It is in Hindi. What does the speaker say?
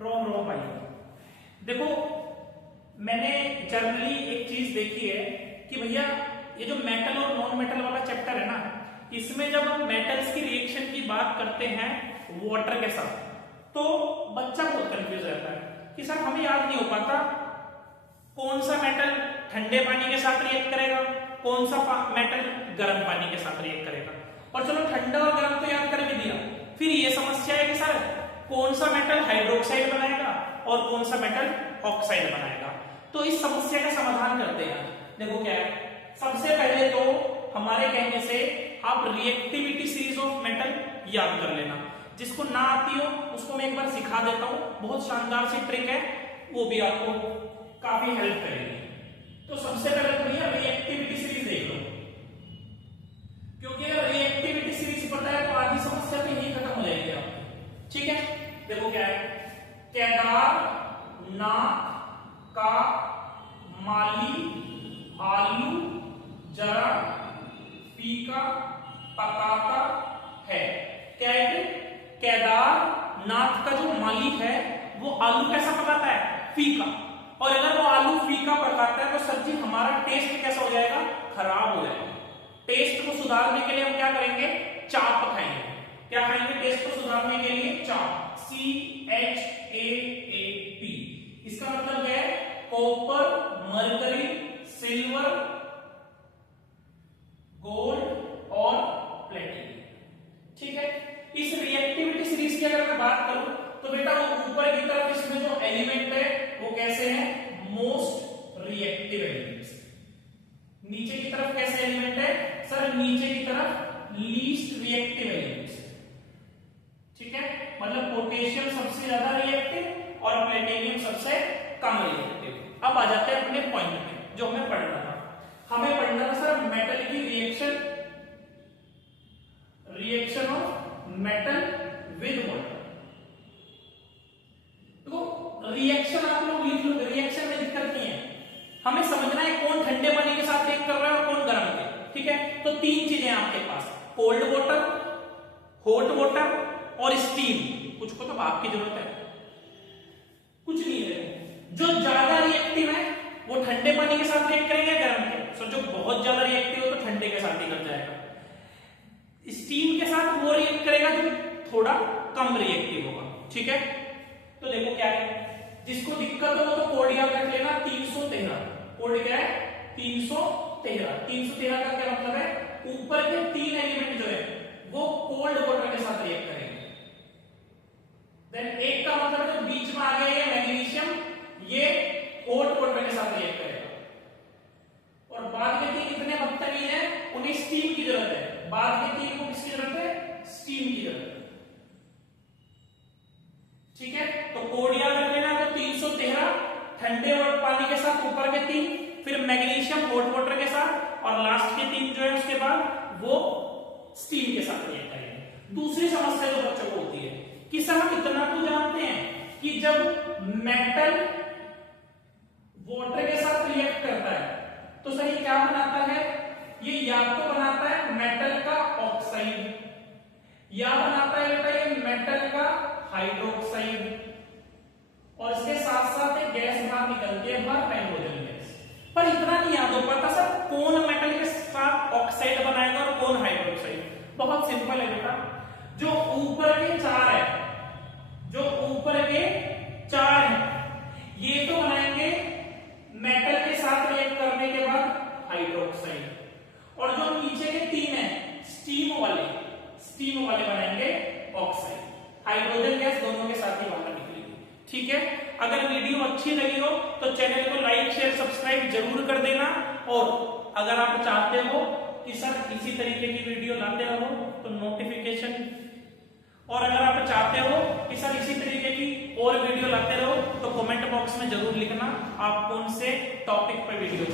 रोम रोम पाई। देखो मैंने जनरली एक चीज देखी है कि भैया ये जो मेटल और नॉन मेटल वाला चैप्टर है ना, इसमें जब हम मेटल्स की रिएक्शन की बात करते हैं वाटर के साथ तो बच्चा बहुत कंफ्यूज रहता है कि सर हमें याद नहीं हो पाता कौन सा मेटल ठंडे पानी के साथ रिएक्ट करेगा, कौन सा मेटल गर्म पानी के साथ रिएक्ट करेगा। और चलो ठंडा और गर्म तो याद करके दिया, फिर ये समस्या है कि सर कौन सा मेटल हाइड्रोक्साइड बनाएगा और कौन सा मेटल ऑक्साइड बनाएगा। तो इस समस्या का समाधान करते हैं। देखो क्या है, सबसे पहले तो हमारे कहने से आप रिएक्टिविटी सीरीज ऑफ मेटल याद कर लेना। जिसको ना आती हो उसको मैं एक बार सिखा देता हूं, बहुत शानदार सी ट्रिक है, वो भी आपको काफी हेल्प करेगी। तो सबसे पहले तो भैया रिएक्टिविटी सीरीज देख लो, क्योंकि अगर रिएक्टिविटी सीरीज पता है तो आधी समस्या तो यही खत्म हो जाएगी आपकी। ठीक है, देखो क्या है, केदार, नाक, का, माली, आलू, जरा, फीका, पकाता है। क्या है? केदार नाथ का जो माली है वो आलू कैसा पकाता है? फीका। और अगर वो आलू फीका पकाता है तो सब्जी हमारा टेस्ट कैसा हो जाएगा? खराब हो जाएगा। टेस्ट को सुधारने के लिए हम क्या करेंगे? चाप खाएंगे। क्या खाएंगे टेस्ट को सुधारने के लिए? चाप, CHAAP। इसका मतलब है कॉपर, मरकरी, सिल्वर, गोल्ड और प्लेटिनम। ठीक है, इस रिएक्टिविटी सीरीज की अगर मैं बात करूं तो बेटा वो ऊपर की तरफ इसमें जो एलिमेंट है वो कैसे है? Most reactive elements. नीचे की तरफ कैसे एलिमेंट है? सर नीचे की तरफ लीस्ट रिएक्टिव एलिमेंट्स। ठीक है, मतलब पोटेशियम सबसे ज्यादा रिएक्टिव और प्लेटिनियम सबसे कम रिएक्टिव। अब आ जाते हैं अपने पॉइंट पे जो हमें पढ़ना था। हमें पढ़ना था सर मेटल की reaction of metal with water. तो रिएक्शन आप लोग लिख लो, रिएक्शन में दिक्कत नहीं है, हमें समझना है कौन ठंडे पानी के साथ रिएक्ट कर रहा है और कौन गर्म के। ठीक है, तो तीन चीजें आपके पास, कोल्ड वाटर, हॉट वाटर और स्टीम। कुछ को तो भाप की जरूरत है, कुछ नहीं है। जो ज्यादा रिएक्टिव है वो ठंडे पानी के साथ रिएक्ट करेंगे गर्म के। सो जो बहुत ज्यादा रिएक्टिव हो तो ठंडे के साथ ही कर जाएगा। स्टीम के साथ वो रिएक्ट करेगा जो थोड़ा कम रिएक्टिव होगा। ठीक है, तो देखो क्या है, जिसको दिक्कत हो तो कोड याद रख लेना 313। कोड क्या है? 313। 313 का क्या मतलब है? ऊपर के तीन एलिमेंट जो है वो कोल्ड वाटर के साथ रिएक्ट करेंगे। देन एक का मतलब जो बीच में आ गया ये मैग्नीशियम, ये हॉट वाटर के साथ रिएक्ट करेगा। और बाद के तीन इतने बदतमीज हैं उन्हें स्टीम की जरूरत है। बाद के तीन को किसकी जरूरत है? स्टीम की जरूरत है। ठीक है, तो कोड याद रख लेना, तो 313 ठंडे और पानी के साथ ऊपर के तीन, फिर मैग्नीशियम हॉट वाटर के साथ, और लास्ट के तीन जो है उसके बाद वो स्टीम के साथ रिएक्ट करेंगे। दूसरी समस्या जो बच्चों को होती है कि सर हम इतना तो जानते हैं कि जब मेटल वाटर के साथ रिएक्ट करता है तो सर ये क्या बनाता है? ये या तो बनाता है मेटल का ऑक्साइड या बनाता है बेटा ये मेटल का हाइड्रोक्साइड, और इसके साथ साथ एक गैस बाहर निकलती है हाइड्रोजन गैस। पर इतना नहीं याद हो पाता सर कौन मेटल के साथ ऑक्साइड बनाएगा और कौन हाइड्रोक्साइड। बहुत सिंपल है बेटा, जो ऊपर के चार है, जो ऊपर के चार है ये तो बनाएंगे मेटल के साथ रिएक्ट करने के बाद हाइड्रोक्साइड, और जो नीचे के तीन है स्टीम वाले बनाएंगे ऑक्साइड। हाइड्रोजन गैस दोनों के साथ ही बाहर निकलेगी। ठीक है, अगर वीडियो अच्छी लगी हो तो चैनल को लाइक शेयर सब्सक्राइब जरूर कर देना, और अगर आप चाहते हो कि सर इसी तरीके की वीडियो लाते रहो तो नोटिफिकेशन, और अगर आप चाहते हो कि सर इसी तरीके की और वीडियो लाते रहो तो कमेंट बॉक्स में जरूर लिखना आप कौन से टॉपिक पर वीडियो